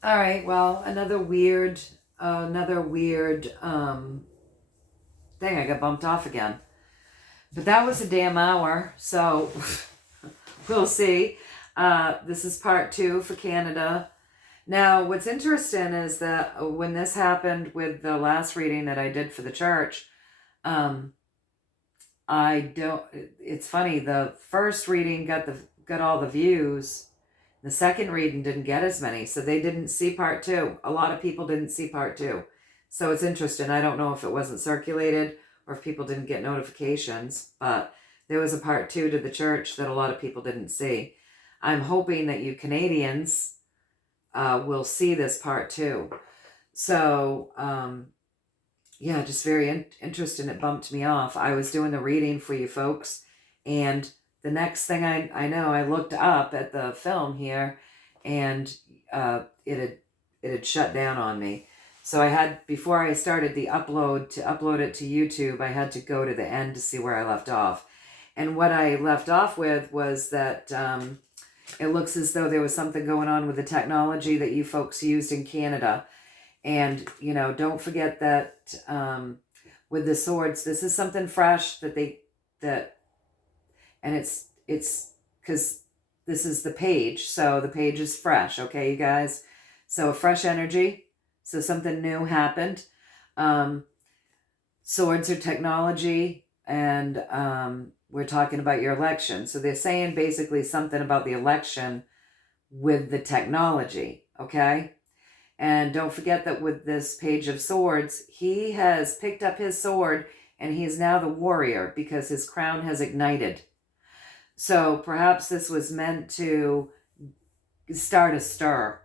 All right. Well, another weird thing. I got bumped off again. But that was a damn hour. So we'll see. This is part 2 for Canada. Now, what's interesting is that when this happened with the last reading that I did for the church, um, I don't. It's funny. The first reading got all the views. The second reading didn't get as many, so they didn't see part 2. A lot of people didn't see part 2. So it's interesting. I don't know if it wasn't circulated or if people didn't get notifications, but there was a part 2 to the church that a lot of people didn't see. I'm hoping that you Canadians will see this part 2. So, yeah, just very interesting. It bumped me off. I was doing the reading for you folks, and the next thing I know, I looked up at the film here, and it had shut down on me. So I had, before I started the upload, to upload it to YouTube, I had to go to the end to see where I left off. And what I left off with was that it looks as though there was something going on with the technology that you folks used in Canada. And, don't forget that with the swords, this is something fresh and it's because this is the page. So the page is fresh. Okay, you guys. So a fresh energy. So something new happened. Swords are technology, and we're talking about your election. So they're saying basically something about the election with the technology. Okay. And don't forget that with this Page of Swords, he has picked up his sword and he is now the warrior because his crown has ignited. So perhaps this was meant to start a stir.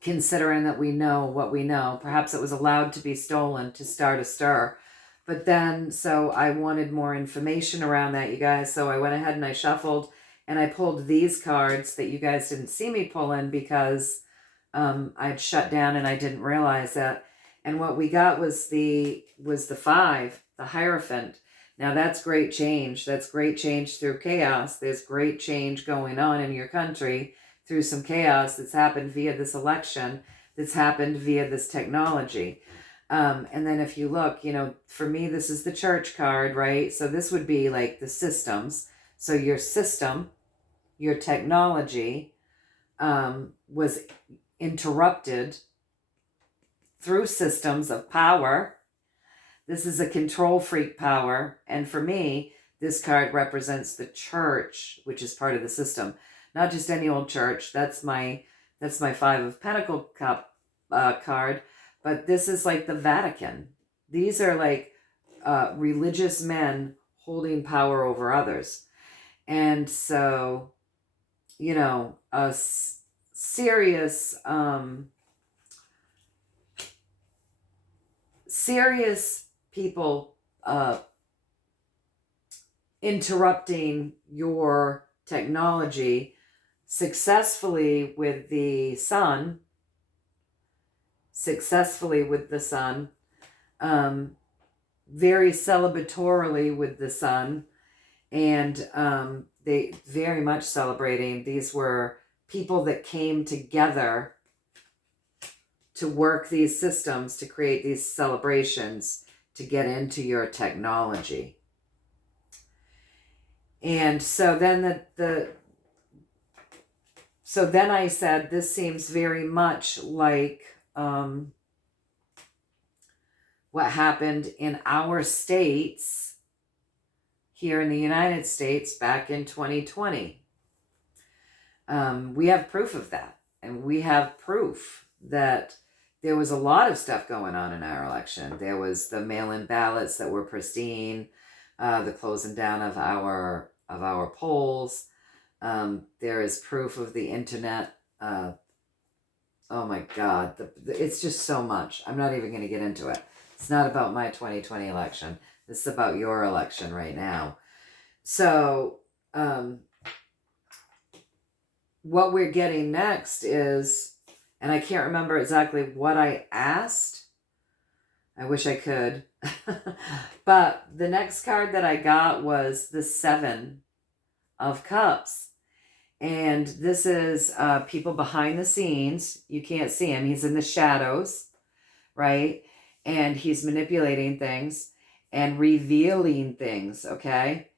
Considering that we know what we know, perhaps it was allowed to be stolen to start a stir. But then, so I wanted more information around that, you guys. So I went ahead and I shuffled and I pulled these cards that you guys didn't see me pull in because I'd shut down and I didn't realize that. And what we got was the 5, the Hierophant. Now that's great change. That's great change through chaos. There's great change going on in your country through some chaos that's happened via this election, that's happened via this technology. And then if you look, for me, this is the church card, right? So this would be like the systems. So your system, your technology was interrupted through systems of power. This is a control freak power. And for me, this card represents the church, which is part of the system. Not just any old church. That's my 5 of Pentacles card. But this is like the Vatican. These are like religious men holding power over others. And so, a serious people interrupting your technology successfully with the sun, very celebratorily with the sun, and they very much celebrating. These were people that came together to work these systems, to create these celebrations, to get into your technology. And so then so then I said, this seems very much like what happened in our states here in the United States back in 2020. We have proof of that. And we have proof that there was a lot of stuff going on in our election. There was the mail-in ballots that were pristine, the closing down of our polls. There is proof of the internet. Oh my God, it's just so much. I'm not even going to get into it. It's not about my 2020 election. This is about your election right now. So, what we're getting next is, and I can't remember exactly what I asked. I wish I could. But the next card that I got was the 7 of Cups. And this is people behind the scenes. You can't see him. He's in the shadows, right? And he's manipulating things and revealing things, okay?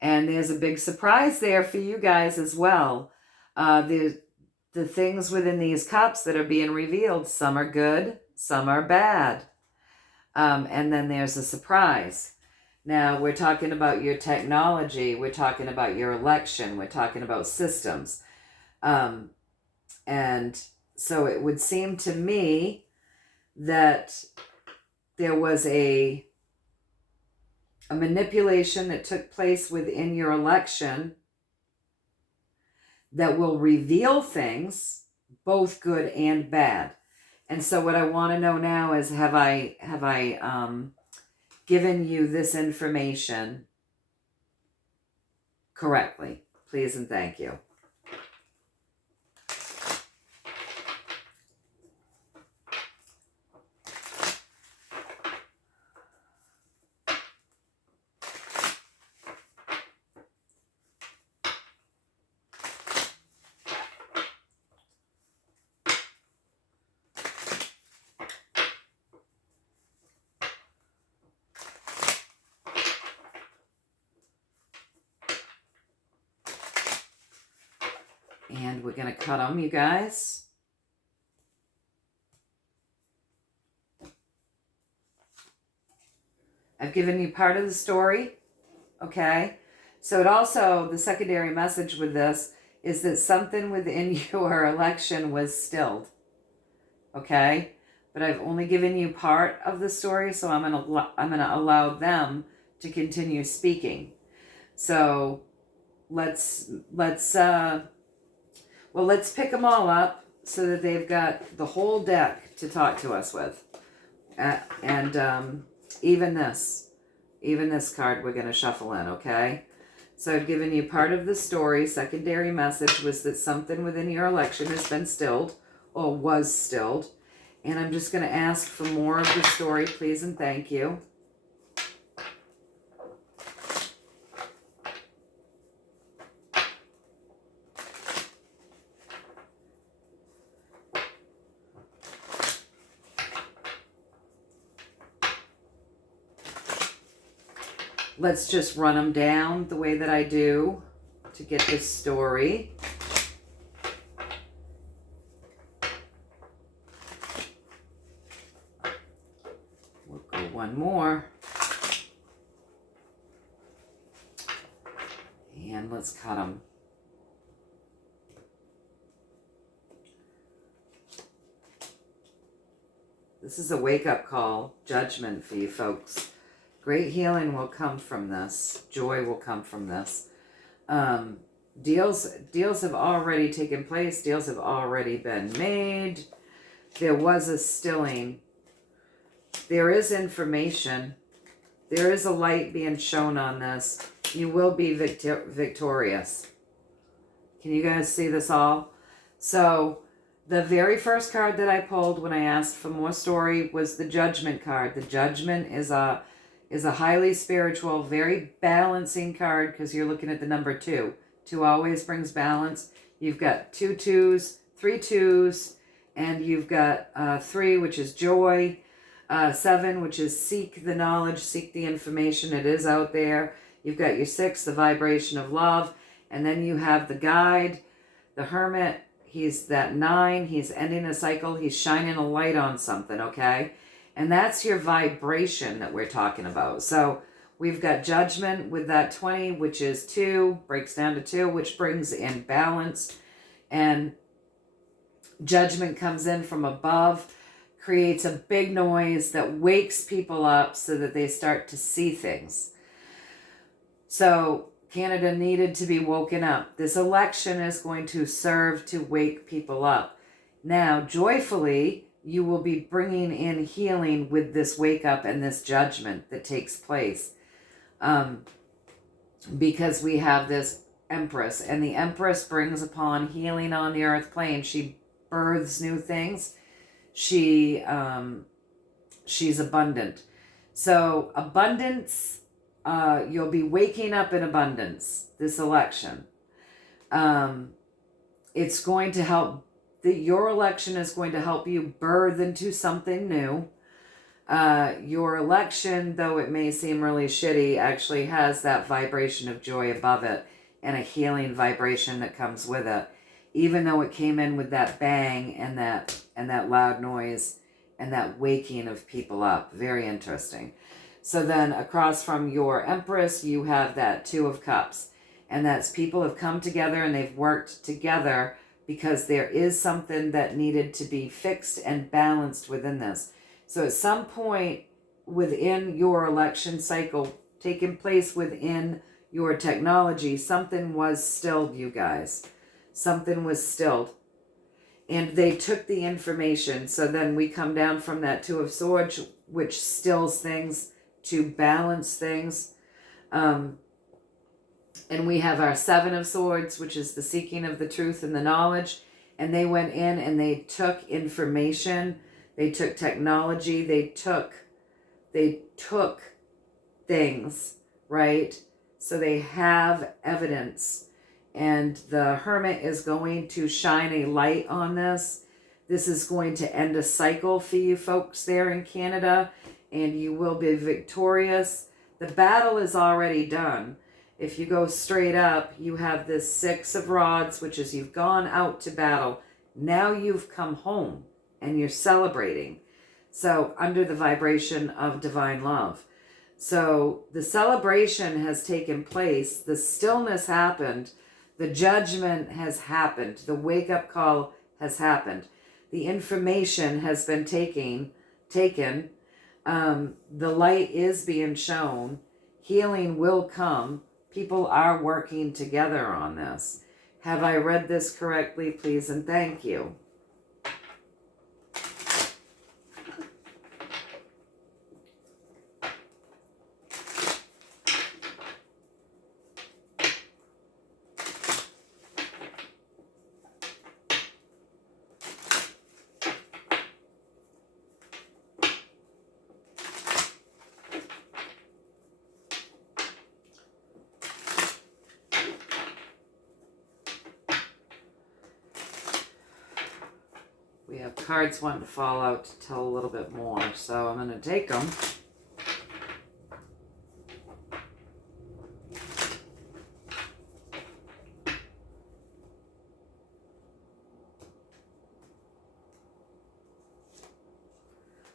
And there's a big surprise there for you guys as well. The things within these cups that are being revealed, some are good, some are bad. And then there's a surprise. Now, we're talking about your technology. We're talking about your election. We're talking about systems. And so it would seem to me that there was a manipulation that took place within your election that will reveal things, both good and bad. And so what I want to know now is, have I given you this information correctly? Please and thank you. And we're going to cut them, you guys. I've given you part of the story, okay? So it also, the secondary message with this is that something within your election was stilled, okay? But I've only given you part of the story, so I'm gonna allow them to continue speaking. So let's pick them all up so that they've got the whole deck to talk to us with. Even this card we're going to shuffle in, okay? So I've given you part of the story. Secondary message was that something within your election has been stilled, or was stilled. And I'm just going to ask for more of the story, please and thank you. Let's just run them down the way that I do to get this story. We'll go one more. And let's cut them. This is a wake-up call, judgment for you folks. Great healing will come from this. Joy will come from this. Deals have already taken place. Deals have already been made. There was a stilling. There is information. There is a light being shown on this. You will be victorious. Can you guys see this all? So the very first card that I pulled when I asked for more story was the Judgment card. The Judgment is a highly spiritual, very balancing card, because you're looking at the number 2. 2 always brings balance. You've got 2 2s, 3 2s, and you've got 3, which is joy, 7, which is seek the knowledge, seek the information. It is out there. You've got your 6, the vibration of love, and then you have the guide, the hermit. He's that 9. He's ending a cycle. He's shining a light on something, okay? And that's your vibration that we're talking about. So we've got Judgment with that 20, which is 2, breaks down to 2, which brings in balance. And Judgment comes in from above, creates a big noise that wakes people up so that they start to see things. So Canada needed to be woken up. This election is going to serve to wake people up. Now, joyfully, you will be bringing in healing with this wake up and this judgment that takes place. Because we have this Empress, and the Empress brings upon healing on the earth plane. She births new things. She's abundant. So abundance, you'll be waking up in abundance this election. It's going to help, your election is going to help you birth into something new. Your election, though it may seem really shitty, actually has that vibration of joy above it and a healing vibration that comes with it. Even though it came in with that bang and that loud noise and that waking of people up. Very interesting. So then across from your Empress, you have that Two of Cups. And that's people have come together and they've worked together because there is something that needed to be fixed and balanced within this. So at some point within your election cycle, taking place within your technology, something was stilled, you guys. Something was stilled. And they took the information. So then we come down from that Two of Swords, which stills things to balance things. And we have our Seven of Swords, which is the seeking of the truth and the knowledge. And they went in and they took information. They took technology. They took things, right? So they have evidence. And the Hermit is going to shine a light on this. This is going to end a cycle for you folks there in Canada. And you will be victorious. The battle is already done. If you go straight up, you have this Six of Rods, which is you've gone out to battle. Now you've come home and you're celebrating. So under the vibration of divine love. So the celebration has taken place. The stillness happened. The judgment has happened. The wake-up call has happened. The information has been taken. The light is being shown. Healing will come. People are working together on this. Have I read this correctly? Please and thank you. We have cards wanting to fall out to tell a little bit more, so I'm going to take them.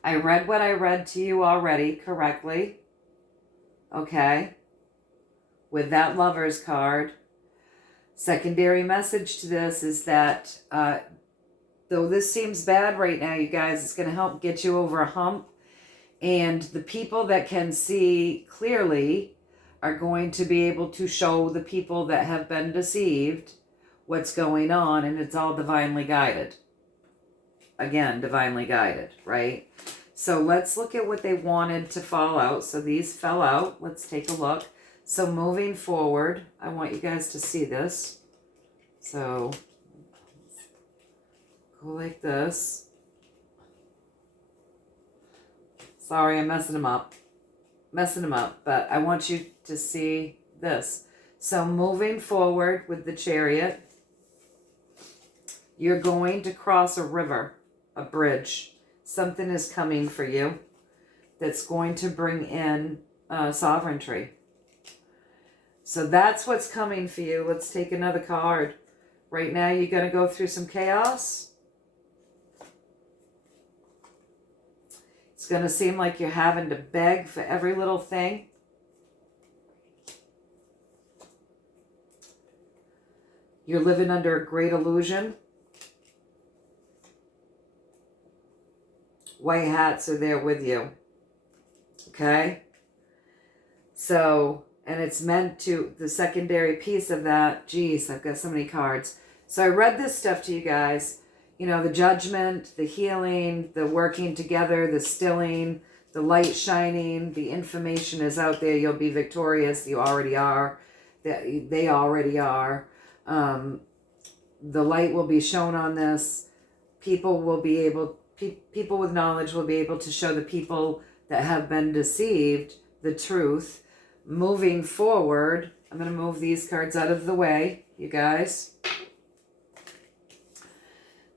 I read what I read to you already correctly. Okay. With that Lover's card. Secondary message to this is that though this seems bad right now, you guys, it's going to help get you over a hump. And the people that can see clearly are going to be able to show the people that have been deceived what's going on. And it's all divinely guided. Again, divinely guided, right? So let's look at what they wanted to fall out. So these fell out. Let's take a look. So moving forward, I want you guys to see this. So go like this. Sorry, I'm messing them up, but I want you to see this. So moving forward with the Chariot, you're going to cross a river, a bridge. Something is coming for you that's going to bring in sovereignty. So that's what's coming for you. Let's take another card. Right now, you're going to go through some chaos. It's going to seem like you're having to beg for every little thing. You're living under a great illusion. White hats are there with you. Okay? So, and it's meant to, the secondary piece of that, geez, I've got so many cards. So I read this stuff to you guys. You know, the judgment, the healing, the working together, the stilling, the light shining, the information is out there. You'll be victorious. You already are. They already are. The light will be shown on this. People will be able, people with knowledge will be able to show the people that have been deceived the truth. Moving forward, I'm going to move these cards out of the way, you guys.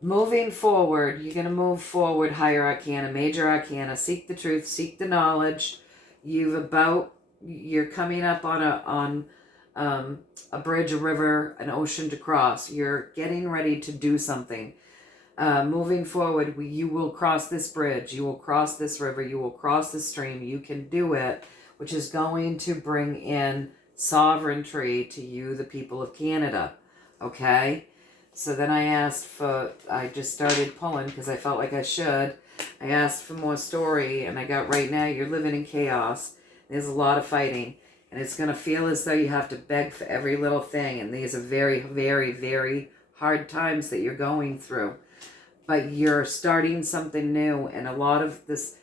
moving forward, you're going to move forward, higher arcana, major arcana, seek the truth, seek the knowledge. You're coming up on a bridge, a river, an ocean to cross. You're getting ready to do something. Moving forward, you will cross this bridge, you will cross this river, you will cross this stream. You can do it, which is going to bring in sovereignty to you, the people of Canada. Okay? So then I just started pulling because I felt like I should. I asked for more story, and I got right now, you're living in chaos. There's a lot of fighting, and it's going to feel as though you have to beg for every little thing, and these are very, very, very hard times that you're going through. But you're starting something new, and a lot of this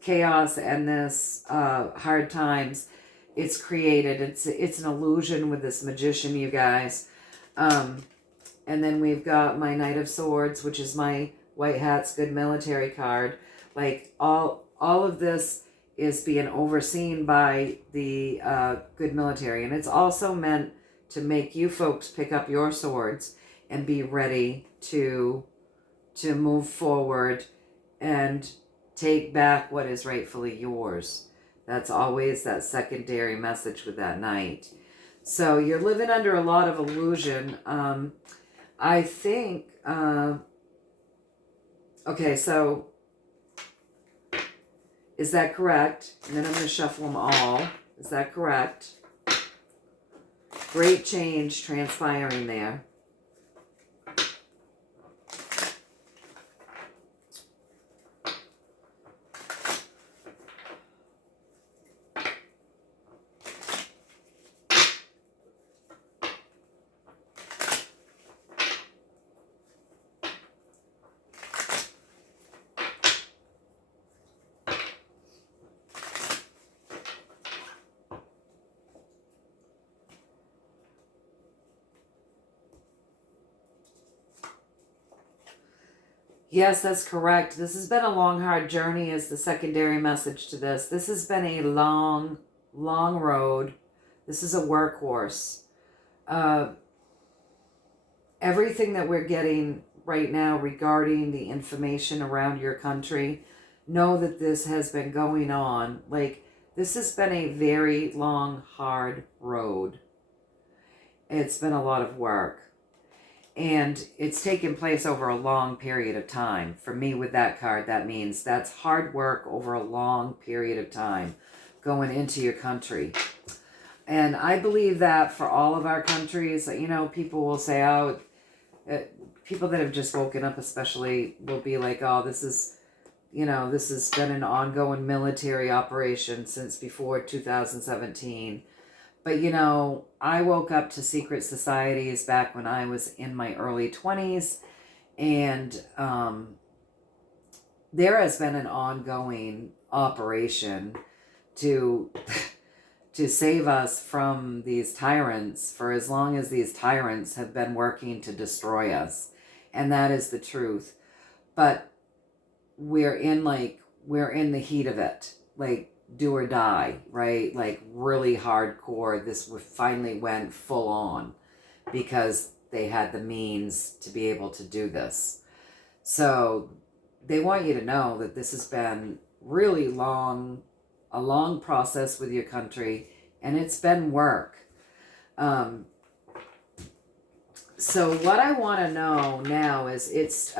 chaos and this hard times, it's created. It's an illusion with this magician, you guys. And then we've got my Knight of Swords, which is my White Hat's Good Military card. Like all of this is being overseen by the Good Military, and it's also meant to make you folks pick up your swords and be ready to move forward and take back what is rightfully yours. That's always that secondary message with that knight. So you're living under a lot of illusion. I think, okay, so is that correct? And then I'm going to shuffle them all. Is that correct? Great change transpiring there. Yes, that's correct. This has been a long, hard journey is the secondary message to this. This has been a long, long road. This is a workhorse. Everything that we're getting right now regarding the information around your country, know that this has been going on. Like, this has been a very long, hard road. It's been a lot of work. And it's taken place over a long period of time. For me, with that card, that means that's hard work over a long period of time going into your country. And I believe that for all of our countries, you know, people will say, oh, people that have just woken up especially will be like, oh, this is, you know, this has been an ongoing military operation since before 2017. But, you know, I woke up to secret societies back when I was in my early 20s. And there has been an ongoing operation to save us from these tyrants for as long as these tyrants have been working to destroy us. And that is the truth. But we're in the heat of it. Like, do or die, right? Like, really hardcore. This finally went full on because they had the means to be able to do this. So they want you to know that this has been really long, a long process with your country, and it's been work. So what I want to know now is it's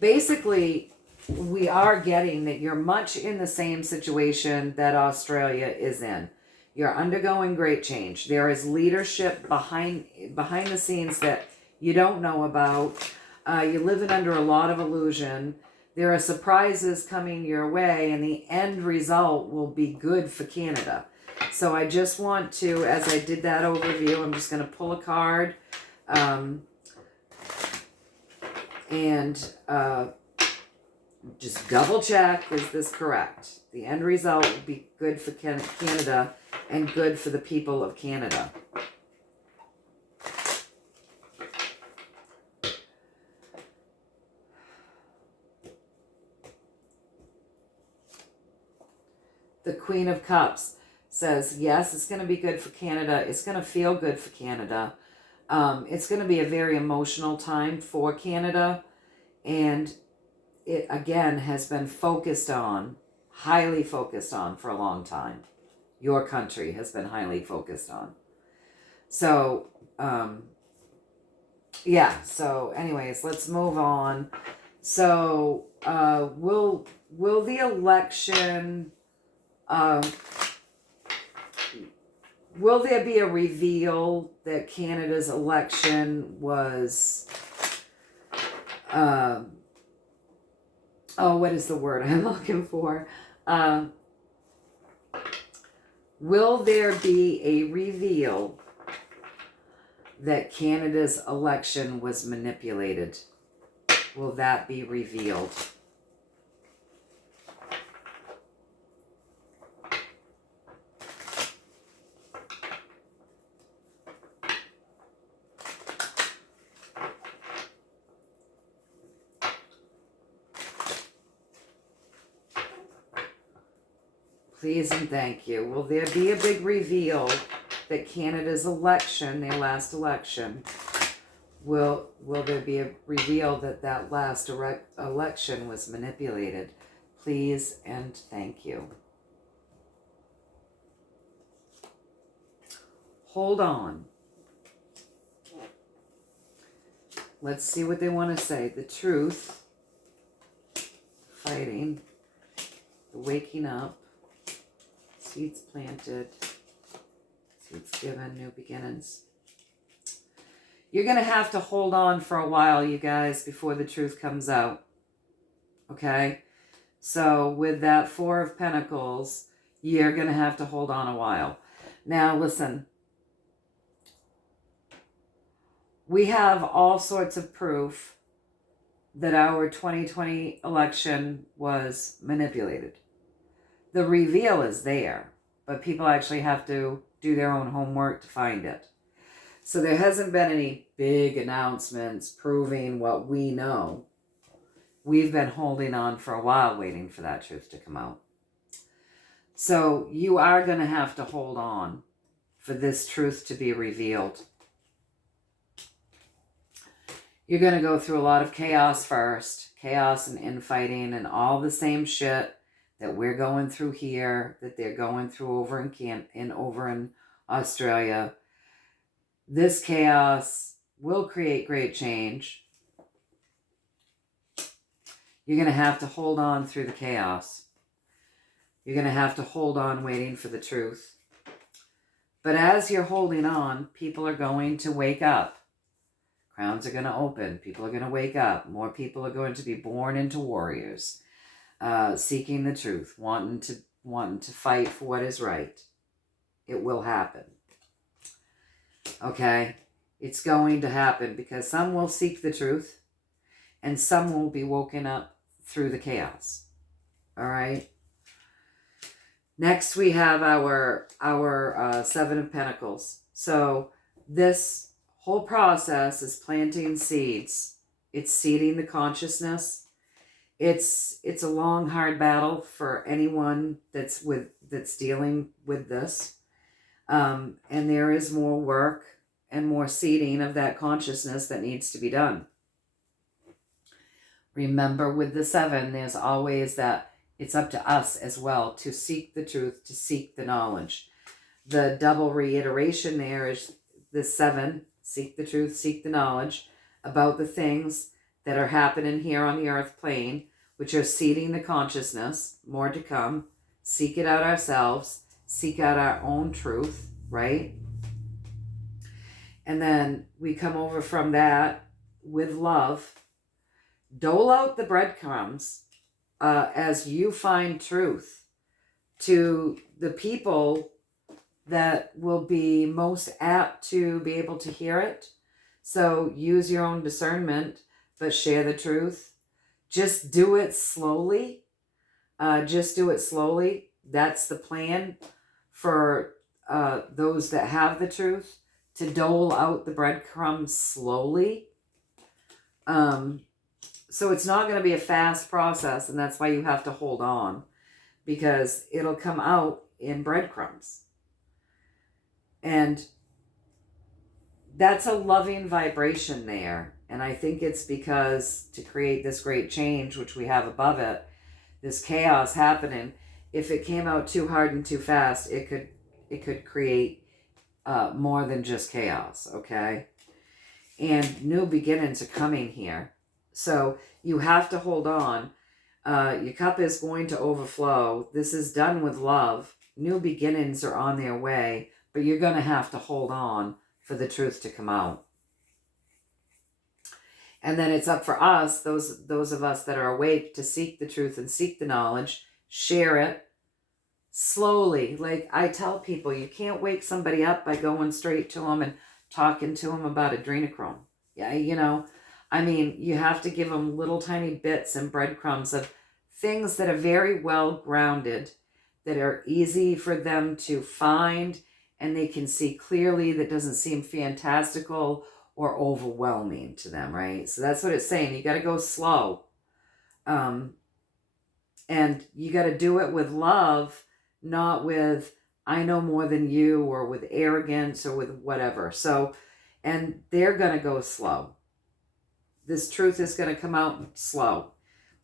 basically, we are getting that you're much in the same situation that Australia is in. You're undergoing great change. There is leadership behind the scenes that you don't know about. You're living under a lot of illusion. There are surprises coming your way, and the end result will be good for Canada. So I just want to, as I did that overview, I'm just going to pull a card. Just double check, is this correct? The end result will be good for Canada and good for the people of Canada. The Queen of Cups says, yes, it's going to be good for Canada. It's going to feel good for Canada. It's going to be a very emotional time for Canada, and it again has been highly focused on for a long time. Your country has been highly focused on. So, yeah, so anyways, let's move on. So, will the election, will there be a reveal that Canada's election was, what is the word I'm looking for? Will there be a reveal that Canada's election was manipulated? Will that be revealed? Please and thank you. Will there be a big reveal that Canada's election, their last election, will there be a reveal that that last election was manipulated? Please and thank you. Hold on. Let's see what they want to say. The truth, fighting, the waking up, seeds planted, seeds given, new beginnings. You're going to have to hold on for a while, you guys, before the truth comes out. Okay? So with that Four of Pentacles, you're going to have to hold on a while. Now, listen. We have all sorts of proof that our 2020 election was manipulated. The reveal is there, but people actually have to do their own homework to find it. So there hasn't been any big announcements proving what we know. We've been holding on for a while waiting for that truth to come out. So you are going to have to hold on for this truth to be revealed. You're going to go through a lot of chaos first. Chaos and infighting and all the same shit that we're going through here, that they're going through over in Australia. This chaos will create great change. You're going to have to hold on through the chaos. You're going to have to hold on waiting for the truth. But as you're holding on, people are going to wake up. Crowns are going to open. People are going to wake up. More people are going to be born into warriors, seeking the truth, wanting to fight for what is right. It will happen. Okay? It's going to happen because some will seek the truth and some will be woken up through the chaos. All right? Next, we have our Seven of Pentacles. So this whole process is planting seeds. It's seeding the consciousness. It's a long, hard battle for anyone that's dealing with this. And there is more work and more seeding of that consciousness that needs to be done. Remember, with the Seven, there's always that it's up to us as well to seek the truth, to seek the knowledge. The double reiteration there is the Seven. Seek the truth, seek the knowledge about the things that are happening here on the earth plane, which are seeding the consciousness, more to come. Seek it out ourselves, seek out our own truth, right? And then we come over from that with love. Dole out the breadcrumbs as you find truth to the people that will be most apt to be able to hear it. So use your own discernment, but share the truth. Just do it slowly. Just do it slowly. That's the plan for those that have the truth, to dole out the breadcrumbs slowly. So it's not going to be a fast process, and that's why you have to hold on, because it'll come out in breadcrumbs. And that's a loving vibration there. And I think it's because to create this great change, which we have above it, this chaos happening, if it came out too hard and too fast, it could create more than just chaos, okay? And new beginnings are coming here. So you have to hold on. Your cup is going to overflow. This is done with love. New beginnings are on their way, but you're going to have to hold on for the truth to come out. And then it's up for us, those of us that are awake, to seek the truth and seek the knowledge, share it slowly. Like I tell people, you can't wake somebody up by going straight to them and talking to them about adrenochrome. Yeah, you know, I mean, you have to give them little tiny bits and breadcrumbs of things that are very well grounded, that are easy for them to find, and they can see clearly, that doesn't seem fantastical or overwhelming to them, right? So that's what it's saying. You got to go slow. And you got to do it with love, not with, I know more than you, or with arrogance, or with whatever. So, and they're going to go slow. This truth is going to come out slow.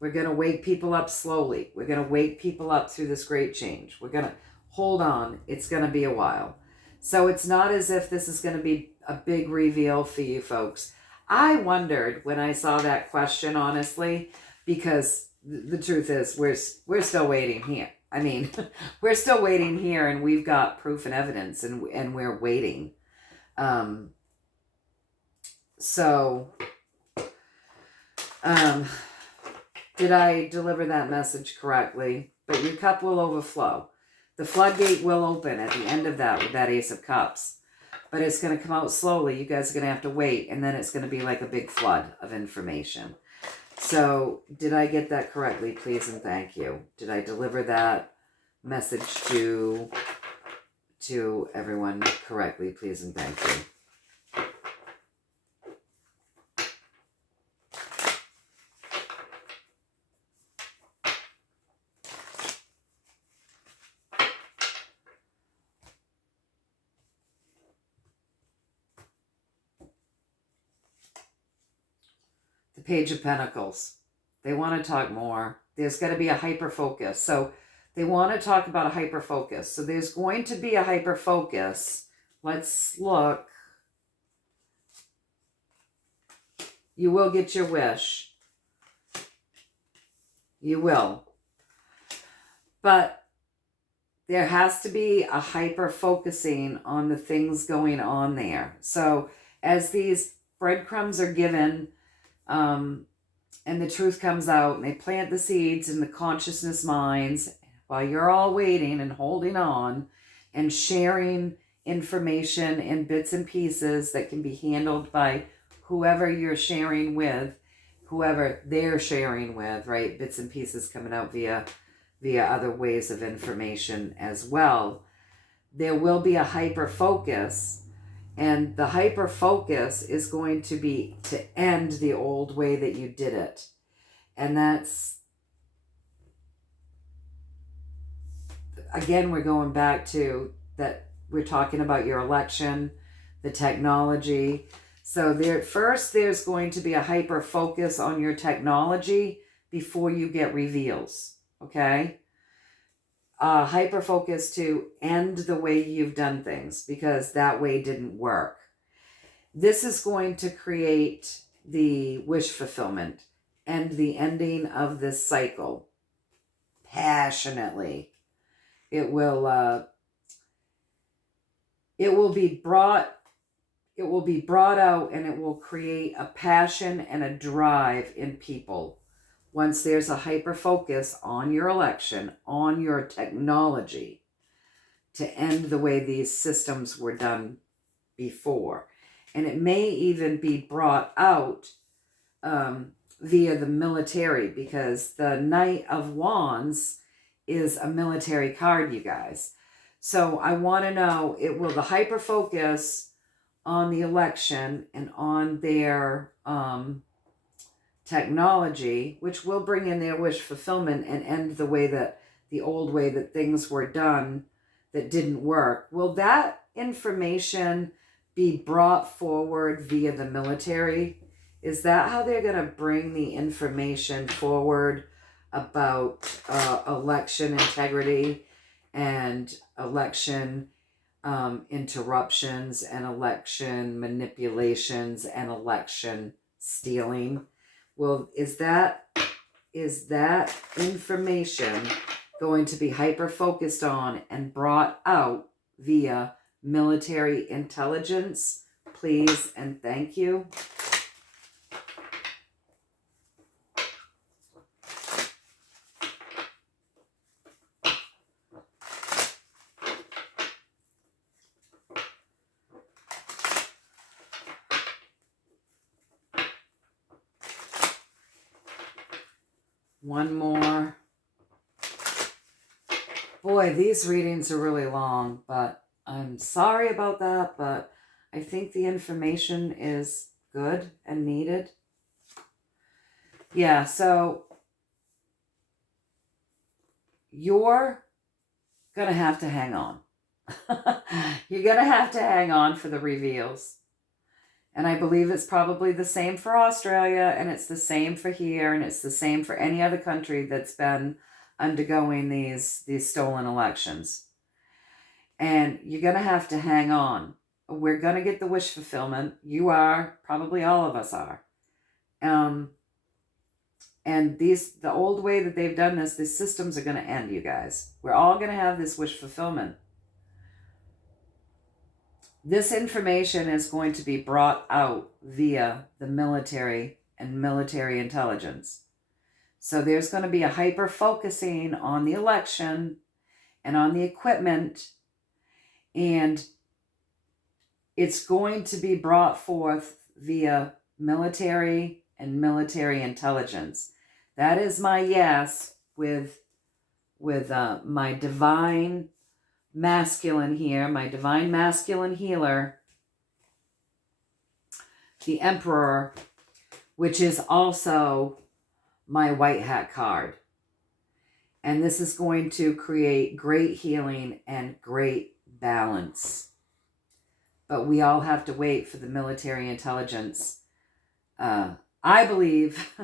We're going to wake people up slowly. We're going to wake people up through this great change. We're going to hold on. It's going to be a while. So it's not as if this is going to be a big reveal for you folks. I wondered when I saw that question, honestly, because the truth is we're still waiting here. I mean, we're still waiting here, and we've got proof and evidence, and we're waiting. Did I deliver that message correctly? But your cup will overflow. The floodgate will open at the end of that with that Ace of Cups. But it's going to come out slowly. You guys are going to have to wait. And then it's going to be like a big flood of information. So did I get that correctly? Please and thank you. Did I deliver that message to everyone correctly? Please and thank you. Page of Pentacles. They want to talk more. There's got to be a hyper focus. So they want to talk about a hyper focus. So there's going to be a hyper focus. Let's look. You will get your wish. You will. But there has to be a hyper focusing on the things going on there. So as these breadcrumbs are given, and the truth comes out, and they plant the seeds in the consciousness minds while you're all waiting and holding on and sharing information in bits and pieces that can be handled by whoever you're sharing with, whoever they're sharing with, right? Bits and pieces coming out via other ways of information as well. There will be a hyper focus. And the hyper focus is going to be to end the old way that you did it. And that's, again, we're going back to that. We're talking about your election, the technology. So first there's going to be a hyper focus on your technology before you get reveals. Okay? Hyper focus to end the way you've done things, because that way didn't work. This is going to create the wish fulfillment and the ending of this cycle passionately. It will be brought out, and it will create a passion and a drive in people. Once there's a hyper focus on your election, on your technology, to end the way these systems were done before. And it may even be brought out via the military, because the Knight of Wands is a military card, you guys. So I want to know, will the hyper focus on the election and on their technology, which will bring in their wish fulfillment and end the old way that things were done that didn't work, will that information be brought forward via the military. Is that how they're going to bring the information forward about election integrity and election interruptions and election manipulations and election stealing? Well, is that information going to be hyper-focused on and brought out via military intelligence? Please and thank you. One more. Boy, these readings are really long, but I'm sorry about that, but I think the information is good and needed. Yeah, so you're going to have to hang on. You're going to have to hang on for the reveals. And I believe it's probably the same for Australia, and it's the same for here, and it's the same for any other country that's been undergoing these stolen elections. And you're going to have to hang on. We're going to get the wish fulfillment. You are. Probably all of us are. And the old way that they've done this, these systems are going to end, you guys. We're all going to have this wish fulfillment. This information is going to be brought out via the military and military intelligence. So there's going to be a hyper-focusing on the election and on the equipment, and it's going to be brought forth via military and military intelligence. That is my yes with my divine masculine here, my divine masculine healer, the Emperor, which is also my white hat card. And this is going to create great healing and great balance. But we all have to wait for the military intelligence. I believe,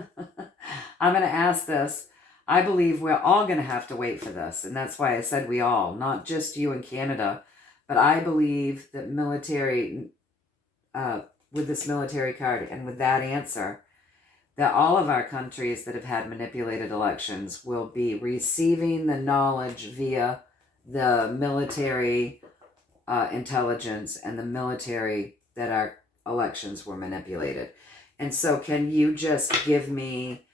I'm going to ask this, I believe we're all going to have to wait for this. And that's why I said we all, not just you in Canada. But I believe that military, with this military card and with that answer, that all of our countries that have had manipulated elections will be receiving the knowledge via the military intelligence and the military that our elections were manipulated. And so can you just give me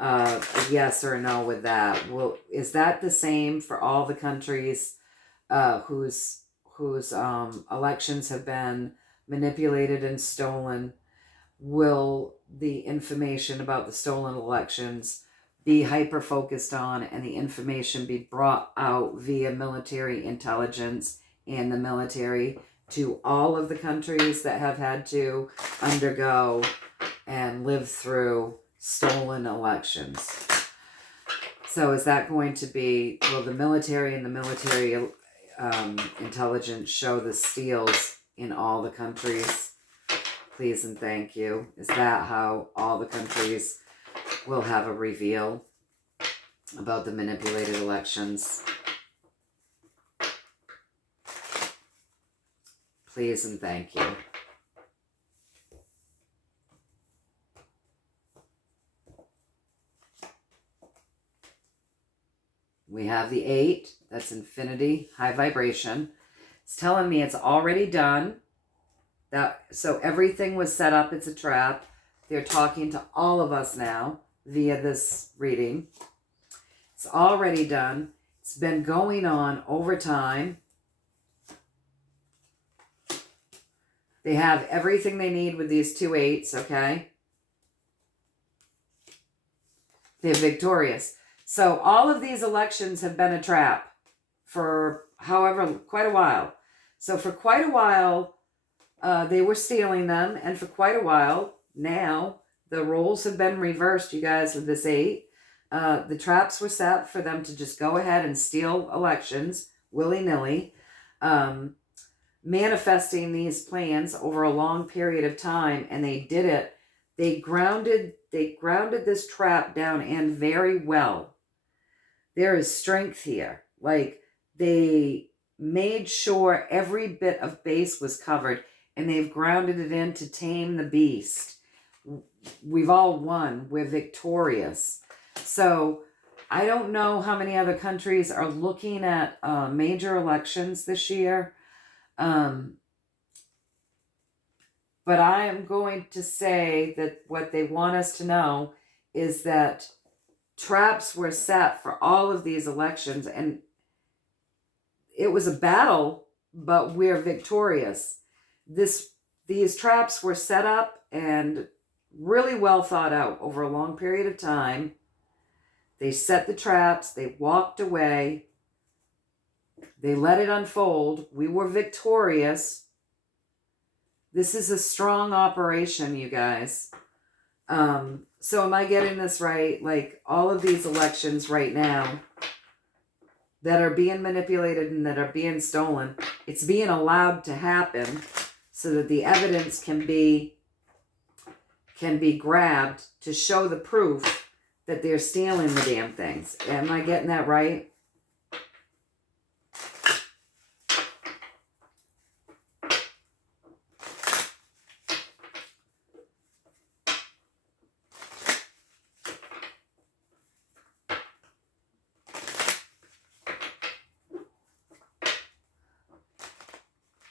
a yes or no with that? Well, is that the same for all the countries whose elections have been manipulated and stolen? Will the information about the stolen elections be hyper-focused on and the information be brought out via military intelligence and the military to all of the countries that have had to undergo and live through stolen elections? So is that going to be, will the military and the military intelligence show the steals in all the countries? Please and thank you. Is that how all the countries will have a reveal about the manipulated elections? Please and thank you. We have the 8. That's infinity, high vibration. It's telling me it's already done. So everything was set up. It's a trap. They're talking to all of us now via this reading. It's already done. It's been going on over time. They have everything they need with these 2 8s, okay? They're victorious. So all of these elections have been a trap for quite a while. So for quite a while, they were stealing them. And for quite a while now, the roles have been reversed, you guys, with this 8. The traps were set for them to just go ahead and steal elections willy-nilly. manifesting these plans over a long period of time, and they did it. They grounded this trap down and very well. There is strength here. Like, they made sure every bit of base was covered, and they've grounded it in to tame the beast. We've all won. We're victorious. So I don't know how many other countries are looking at major elections this year. But I am going to say that what they want us to know is that traps were set for all of these elections, and it was a battle, but we're victorious. These traps were set up and really well thought out over a long period of time. They set the traps, they walked away, they let it unfold. We were victorious. This is a strong operation, you guys. So am I getting this right? Like, all of these elections right now that are being manipulated and that are being stolen, it's being allowed to happen so that the evidence can be grabbed to show the proof that they're stealing the damn things. Am I getting that right?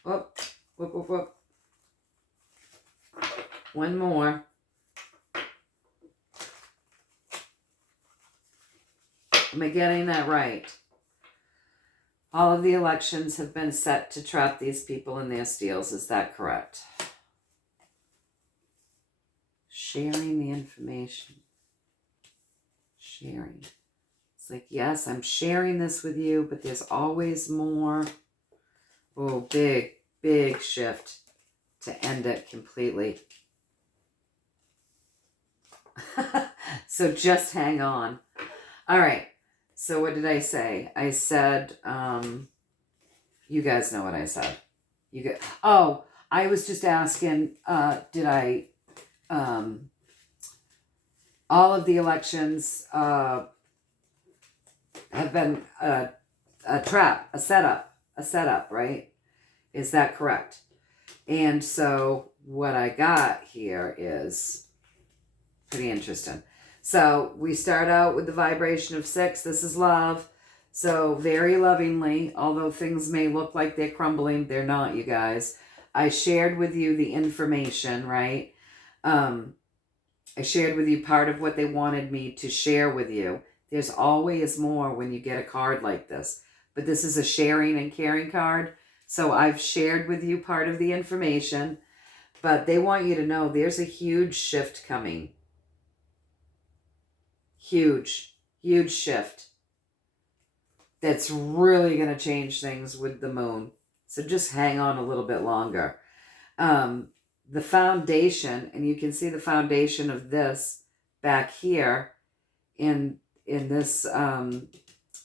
Whoop, whoop, whoop, whoop. One more. Am I getting that right? All of the elections have been set to trap these people in their steals. Is that correct? Sharing the information. Sharing. It's like, yes, I'm sharing this with you, but there's always more. Oh, big, big shift to end it completely. So just hang on. All right. So what did I say? I said, you guys know what I said. Oh, I was just asking, did I, all of the elections have been a trap, a setup, right? Is that correct? And so what I got here is pretty interesting. So we start out with the vibration of 6. This is love. So very lovingly, although things may look like they're crumbling, they're not, you guys. I shared with you the information, right? I shared with you part of what they wanted me to share with you. There's always more when you get a card like this. But this is a sharing and caring card. So I've shared with you part of the information. But they want you to know there's a huge shift coming. Huge, huge shift that's really going to change things with the moon. So just hang on a little bit longer. The foundation, and you can see the foundation of this back here in this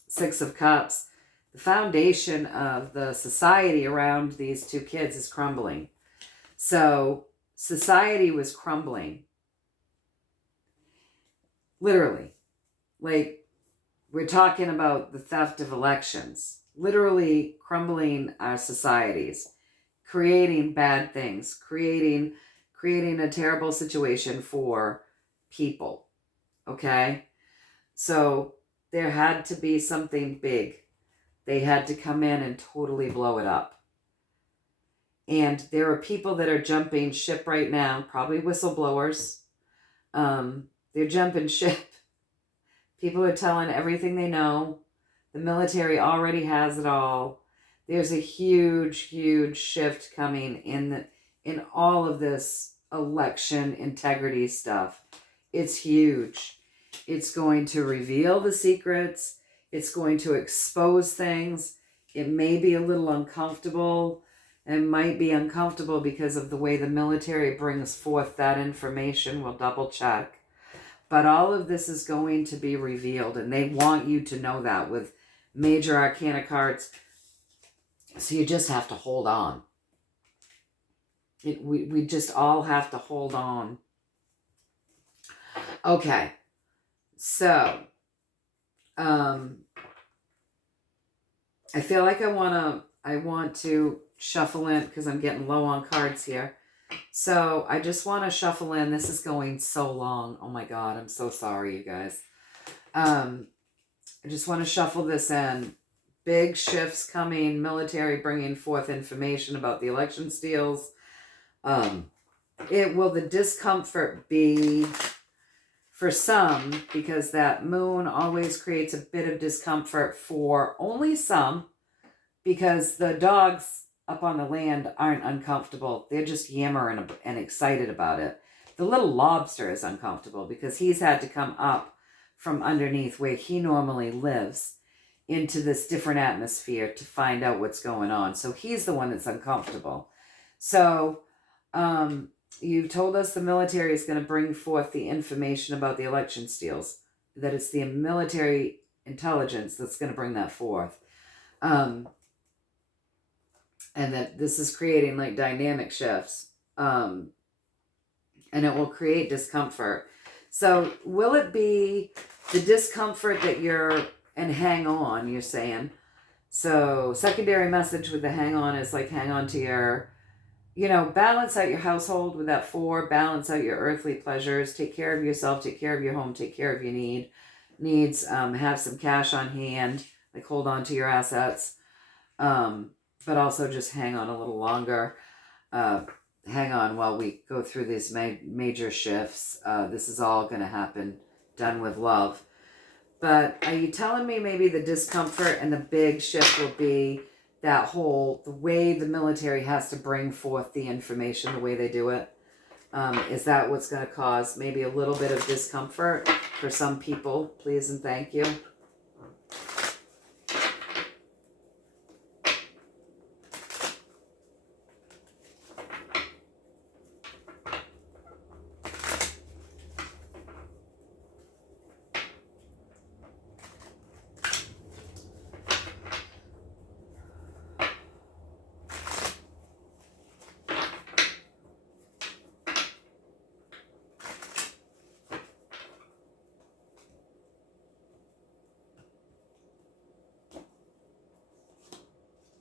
6 of Cups. The foundation of the society around these two kids is crumbling. So society was crumbling. Literally. Like, we're talking about the theft of elections. Literally crumbling our societies. Creating bad things. Creating a terrible situation for people. Okay? So there had to be something big. They had to come in and totally blow it up. And there are people that are jumping ship right now, probably whistleblowers. They're jumping ship. People are telling everything they know. The military already has it all. There's a huge, huge shift coming in all of this election integrity stuff. It's huge. It's going to reveal the secrets. It's going to expose things. It may be a little uncomfortable. It might be uncomfortable because of the way the military brings forth that information. We'll double check. But all of this is going to be revealed, and they want you to know that with major arcana cards. So you just have to hold on. We just all have to hold on. Okay. So, I feel like I want to shuffle in because I'm getting low on cards here. So I just want to shuffle in. This is going so long. Oh my God. I'm so sorry, you guys. I just want to shuffle this in. Big shifts coming, military bringing forth information about the election steals. Will the discomfort be for some, because that moon always creates a bit of discomfort for only some, because the dogs up on the land aren't uncomfortable. They're just yammering and excited about it. The little lobster is uncomfortable because he's had to come up from underneath where he normally lives into this different atmosphere to find out what's going on. So he's the one that's uncomfortable. So you told us the military is going to bring forth the information about the election steals, that it's the military intelligence that's going to bring that forth. And that this is creating like dynamic shifts. And it will create discomfort. So will it be the discomfort that and hang on, you're saying? So secondary message with the hang on is like hang on to your, balance out your household with that 4, balance out your earthly pleasures, take care of yourself, take care of your home, take care of your needs, have some cash on hand, like hold on to your assets, but also just hang on a little longer. Hang on while we go through these major shifts. This is all going to happen done with love. But are you telling me maybe the discomfort and the big shift will be the way the military has to bring forth the information, the way they do it? Is that what's going to cause maybe a little bit of discomfort for some people? Please and thank you.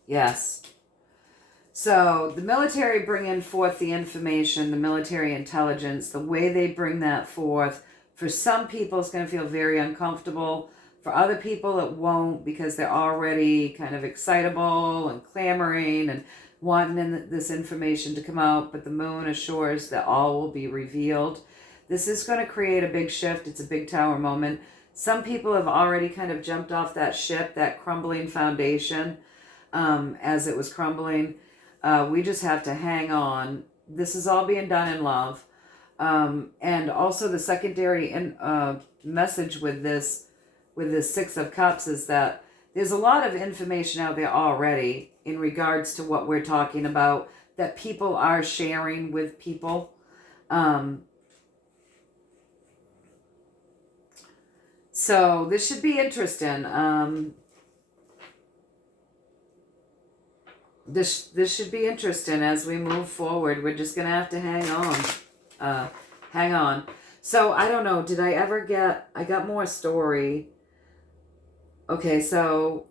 Yes. So the military bringing forth the information, the military intelligence, the way they bring that forth, for some people it's going to feel very uncomfortable. For other people it won't, because they're already kind of excitable and clamoring and wanting this information to come out. But the moon assures that all will be revealed. This is going to create a big shift. It's a big tower moment. Some people have already kind of jumped off that ship, that crumbling foundation. As it was crumbling, we just have to hang on. This is all being done in love. And also the secondary message with this 6 of Cups is that there's a lot of information out there already in regards to what we're talking about that people are sharing with people. So this should be interesting. This should be interesting as we move forward. We're just going to have to hang on. Hang on. So, I don't know. Did I ever get... I got more story. Okay, so...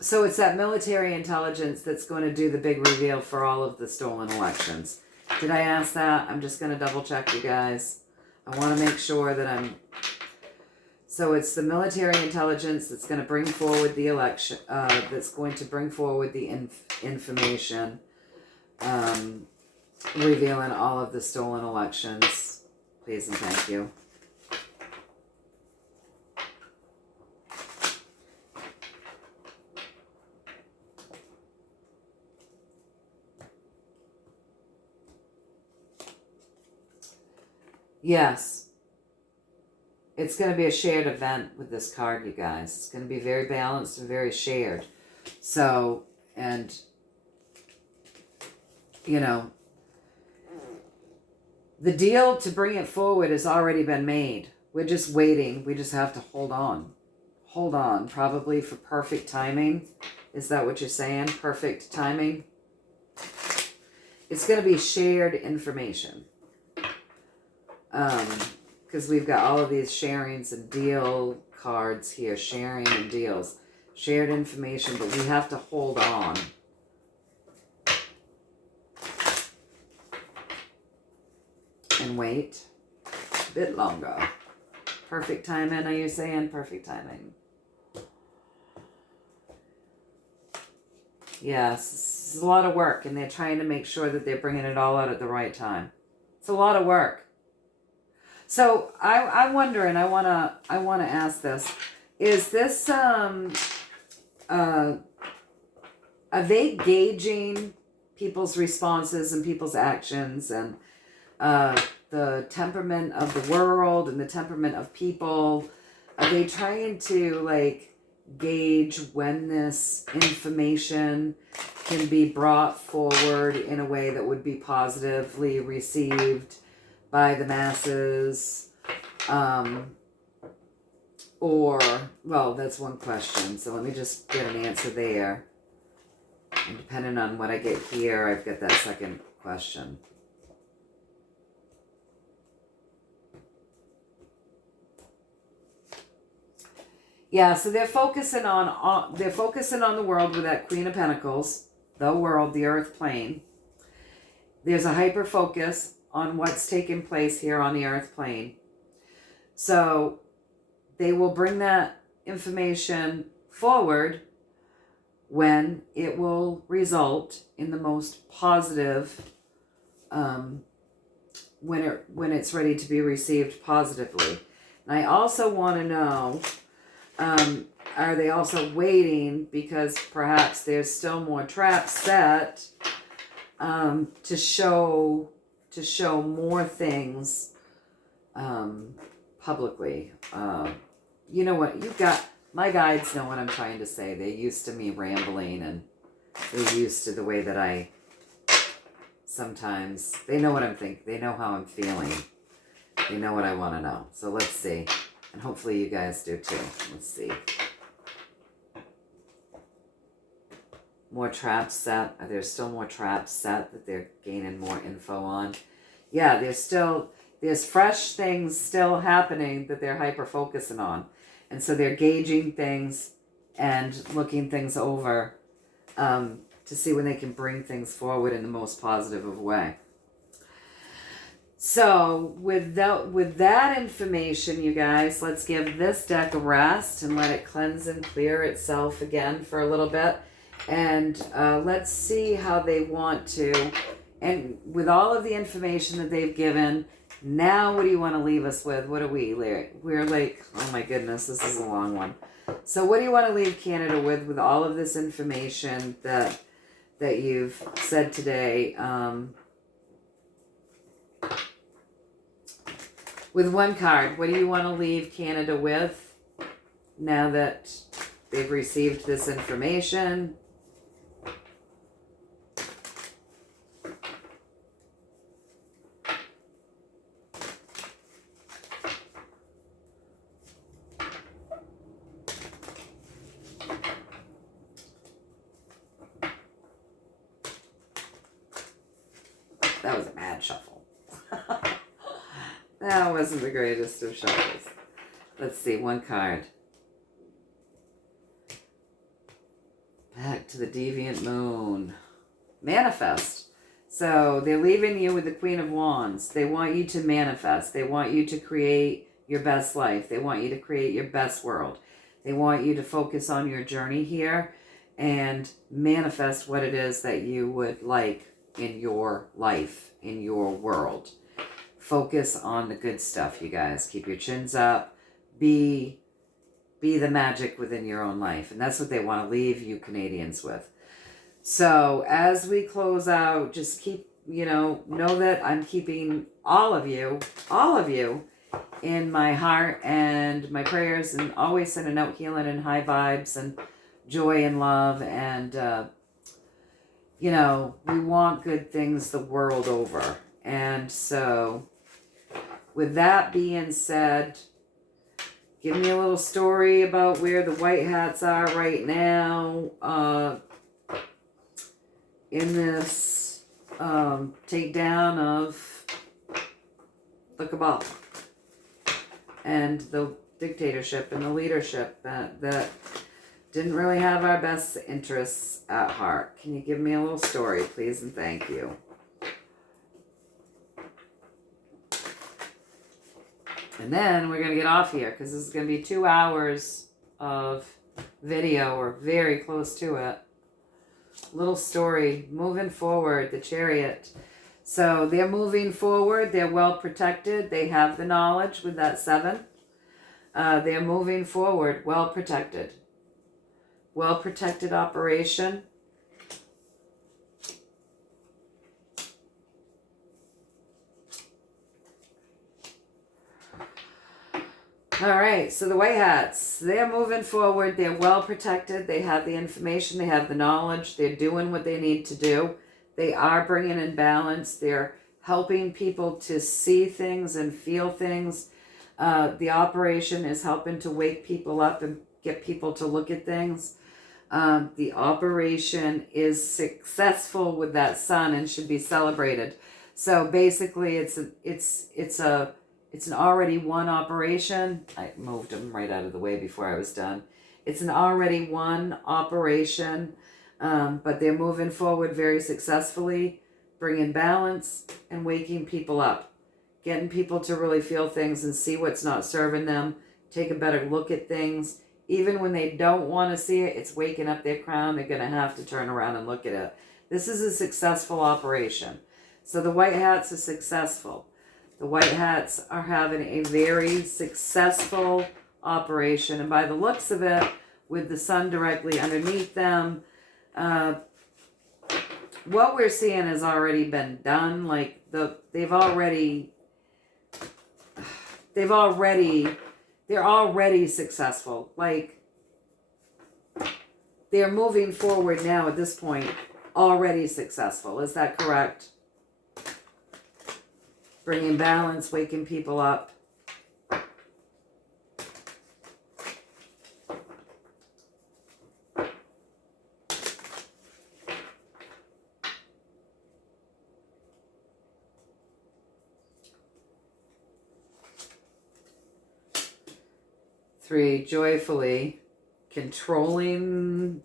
so it's that military intelligence that's going to do the big reveal for all of the stolen elections. Did I ask that? I'm just going to double check, you guys. I want to make sure that I'm... So it's the military intelligence that's going to bring forward the election, that's going to bring forward the information, revealing all of the stolen elections. Please and thank you. Yes. It's going to be a shared event with this card, you guys. It's going to be very balanced and very shared. So, and, the deal to bring it forward has already been made. We're just waiting. We just have to hold on. Hold on, probably for perfect timing. Is that what you're saying? Perfect timing? It's going to be shared information. Because we've got all of these sharings and deal cards here. Sharing and deals. Shared information, but we have to hold on. And wait a bit longer. Perfect timing, are you saying? Perfect timing. Yes, this is a lot of work, and they're trying to make sure that they're bringing it all out at the right time. It's a lot of work. So I'm wondering, I wanna ask this: is this are they gauging people's responses and people's actions and the temperament of the world and the temperament of people? Are they trying to like gauge when this information can be brought forward in a way that would be positively received by the masses? Or, well, that's one question. So let me just get an answer there. And depending on what I get here, I've got that second question. Yeah, so they're focusing on the world with that Queen of Pentacles, the world, the earth plane. There's a hyper focus on what's taking place here on the earth plane. So they will bring that information forward when it will result in the most positive, when it's ready to be received positively. And I also want to know, are they also waiting because perhaps there's still more traps set to show more things publicly? You know what? My guides know what I'm trying to say. They're used to me rambling, and they're used to the way that I sometimes, they know what I'm thinking. They know how I'm feeling. They know what I want to know. So let's see. And hopefully you guys do too. Let's see. More traps set. Are there still more traps set that they're gaining more info on? Yeah, there's fresh things still happening that they're hyper-focusing on. And so they're gauging things and looking things over to see when they can bring things forward in the most positive of way. So with that information, you guys, let's give this deck a rest and let it cleanse and clear itself again for a little bit. And let's see how they want to. And with all of the information that they've given, now what do you want to leave us with? What are we? We're like, oh my goodness, this is a long one. So what do you want to leave Canada with all of this information that you've said today? With one card, what do you want to leave Canada with now that they've received this information? That was a mad shuffle. That wasn't the greatest of shuffles. Let's see, one card. Back to the Deviant Moon. Manifest. So they're leaving you with the Queen of Wands. They want you to manifest. They want you to create your best life. They want you to create your best world. They want you to focus on your journey here and manifest what it is that you would like in your life, in your world. Focus on the good stuff, you guys. Keep your chins up. Be the magic within your own life. And that's what they want to leave you Canadians with. So as we close out, just keep, know that I'm keeping all of you in my heart and my prayers, and always sending out healing and high vibes and joy and love. And, we want good things the world over. And so with that being said, Give me a little story about where the white hats are right now in this takedown of the cabal and the dictatorship and the leadership that didn't really have our best interests at heart. Can you give me a little story, please, and thank you. And then we're going to get off here because this is going to be 2 hours of video or very close to it. Little story. Moving forward, the Chariot. So they're moving forward. They're well protected. They have the knowledge with that 7. They're moving forward, well protected. Well protected operation. All right, so the white hats, they're moving forward. They're well protected. They have the information. They have the knowledge. They're doing what they need to do. They are bringing in balance. They're helping people to see things and feel things. The operation is helping to wake people up and get people to look at things. The operation is successful with that sun and should be celebrated. So basically, it's an already won operation. I moved them right out of the way before I was done. It's an already won operation, but they're moving forward very successfully, bringing balance and waking people up, getting people to really feel things and see what's not serving them, take a better look at things. Even when they don't want to see it, it's waking up their crown. They're going to have to turn around and look at it. This is a successful operation. So the white hats are successful. The white hats are having a very successful operation. And by the looks of it, with the sun directly underneath them, what we're seeing has already been done. Like they're already successful. Like they're moving forward now at this point, already successful. Is that correct? Bringing balance, waking people up. Three, joyfully controlling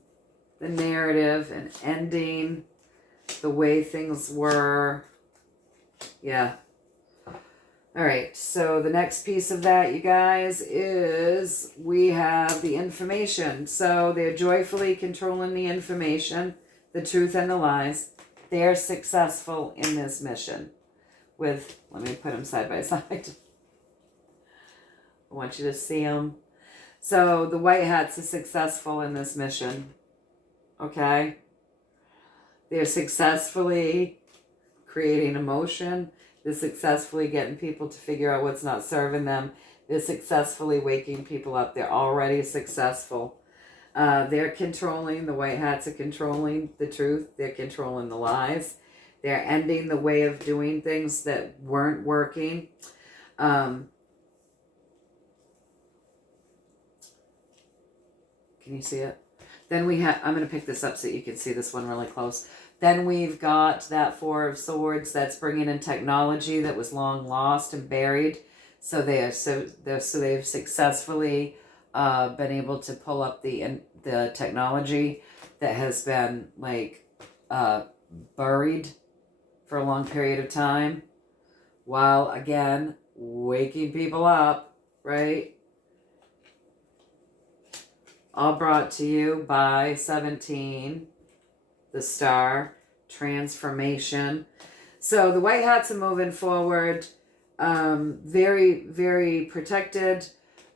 the narrative and ending the way things were. Yeah. All right, so the next piece of that, you guys, is we have the information. So they're joyfully controlling the information, the truth and the lies. They're successful in this mission. Let me put them side by side. I want you to see them. So the white hats are successful in this mission. Okay? They're successfully creating emotion. They're successfully getting people to figure out what's not serving them. They're successfully waking people up. They're already successful. They're controlling, the white hats are controlling the truth. They're controlling the lies. They're ending the way of doing things that weren't working. Can you see it? Then I'm going to pick this up so you can see this one really close. Then we've got that 4 of Swords that's bringing in technology that was long lost and buried. So they've successfully been able to pull up the technology that has been buried for a long period of time, while again waking people up, right? All brought to you by 17. The Star, transformation. So the white hats are moving forward, very, very protected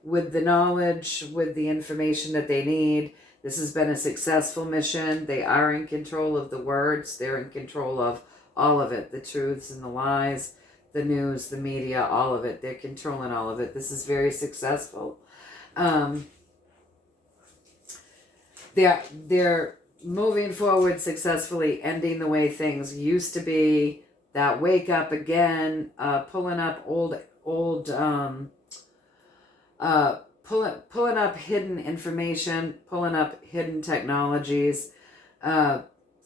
with the knowledge, with the information that they need. This has been a successful mission. They are in control of the words. They're in control of all of it, the truths and the lies, the news, the media, all of it. They're controlling all of it. This is very successful. They're moving forward successfully, ending the way things used to be, that wake up again, pulling up old pulling up hidden information, pulling up hidden technologies,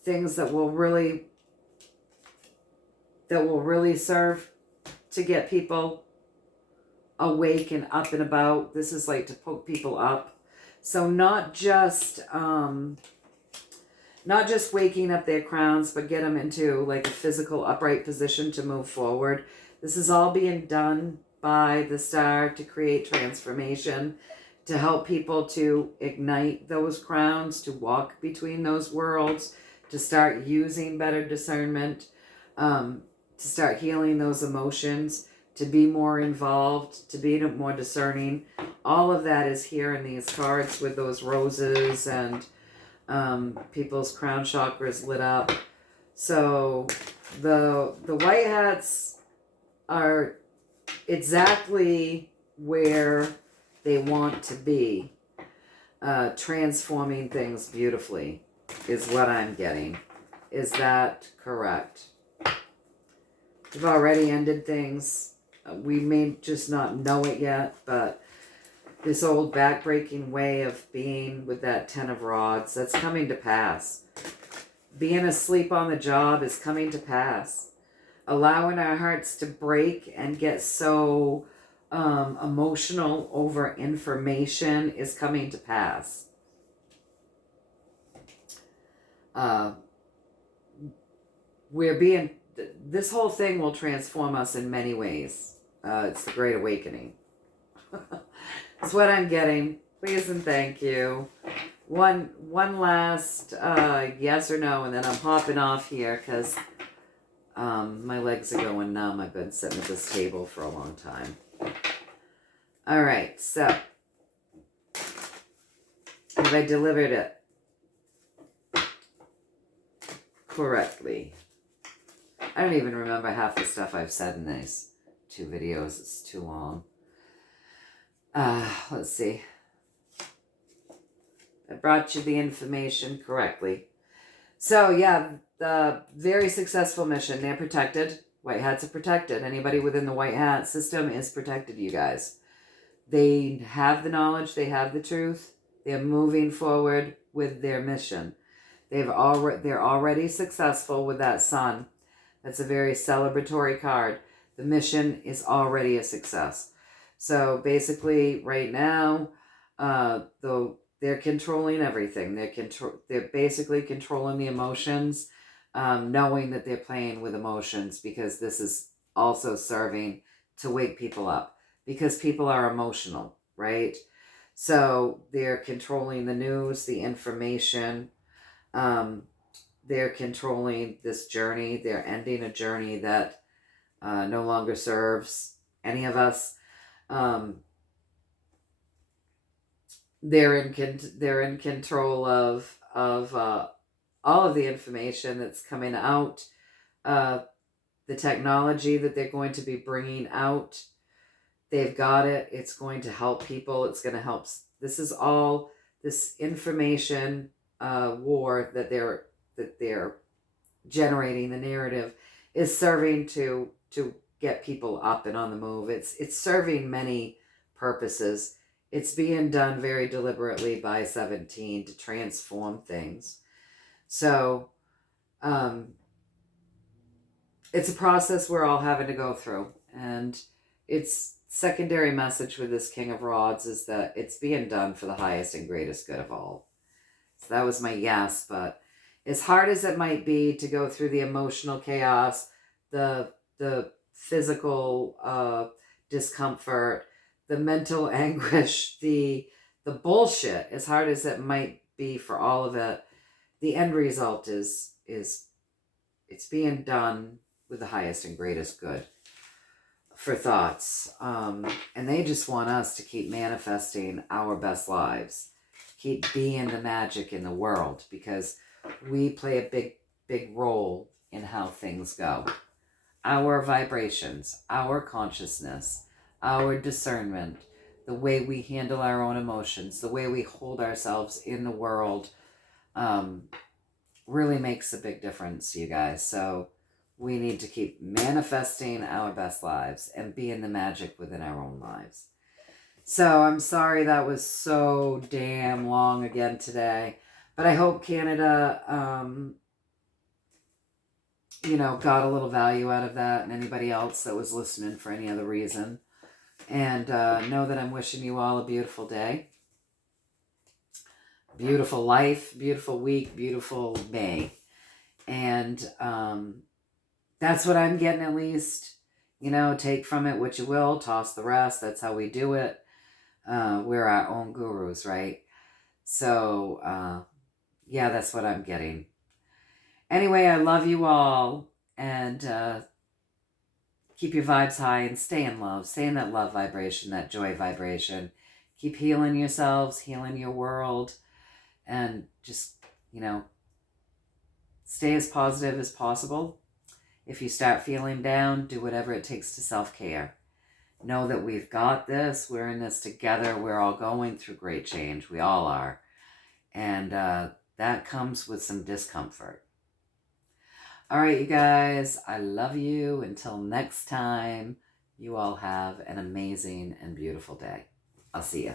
things that will really serve to get people awake and up and about. This is like to poke people up. So not just waking up their crowns, but get them into like a physical upright position to move forward. This is all being done by the star to create transformation, to help people to ignite those crowns, to walk between those worlds, to start using better discernment, to start healing those emotions, to be more involved, to be more discerning. All of that is here in these cards with those roses and people's crown chakras lit up. So the white hats are exactly where they want to be, transforming things beautifully is what I'm getting. Is that correct? We've already ended things. We may just not know it yet, but this old backbreaking way of being with that 10 of rods, that's coming to pass. Being asleep on the job is coming to pass. Allowing our hearts to break and get so emotional over information is coming to pass. This whole thing will transform us in many ways. It's the Great Awakening. That's what I'm getting. Please and thank you. One last yes or no, and then I'm hopping off here because my legs are going numb. I've been sitting at this table for a long time. All right, so have I delivered it correctly? I don't even remember half the stuff I've said in these 2 videos. It's too long. Let's see. I brought you the information correctly. So yeah, the very successful mission. They're protected. White hats are protected. Anybody within the white hat system is protected, you guys. They have the knowledge. They have the truth. They're moving forward with their mission. They're already successful with that sun. That's a very celebratory card. The mission is already a success. So basically, right now, they're controlling everything. They're basically controlling the emotions, knowing that they're playing with emotions, because this is also serving to wake people up, because people are emotional, right? So they're controlling the news, the information. They're controlling this journey. They're ending a journey that no longer serves any of us. They're in control of all of the information that's coming out, the technology that they're going to be bringing out. They've got it. It's going to help people. It's going to help. This is all this information war that they're generating. The narrative is serving to get people up and on the move. It's serving many purposes. It's being done very deliberately by 17 to transform things. So it's a process we're all having to go through. And its secondary message with this King of Rods is that it's being done for the highest and greatest good of all. So that was my yes. But as hard as it might be to go through the emotional chaos, the physical discomfort, the mental anguish, the bullshit, as hard as it might be for all of it, the end result is it's being done with the highest and greatest good for thoughts. And they just want us to keep manifesting our best lives, keep being the magic in the world, because we play a big role in how things go. Our vibrations, our consciousness, our discernment, the way we handle our own emotions, the way we hold ourselves in the world, really makes a big difference, you guys. So we need to keep manifesting our best lives and being the magic within our own lives. So I'm sorry that was so damn long again today. But I hope Canada, got a little value out of that, and anybody else that was listening for any other reason. And know that I'm wishing you all a beautiful day. Beautiful life, beautiful week, beautiful May. And that's what I'm getting, at least. Take from it what you will, toss the rest. That's how we do it. We're our own gurus, right? So, yeah, that's what I'm getting. Anyway, I love you all, and keep your vibes high and stay in love. Stay in that love vibration, that joy vibration. Keep healing yourselves, healing your world, and just, stay as positive as possible. If you start feeling down, do whatever it takes to self-care. Know that we've got this. We're in this together. We're all going through great change. We all are. And that comes with some discomfort. All right, you guys, I love you. Until next time, you all have an amazing and beautiful day. I'll see you.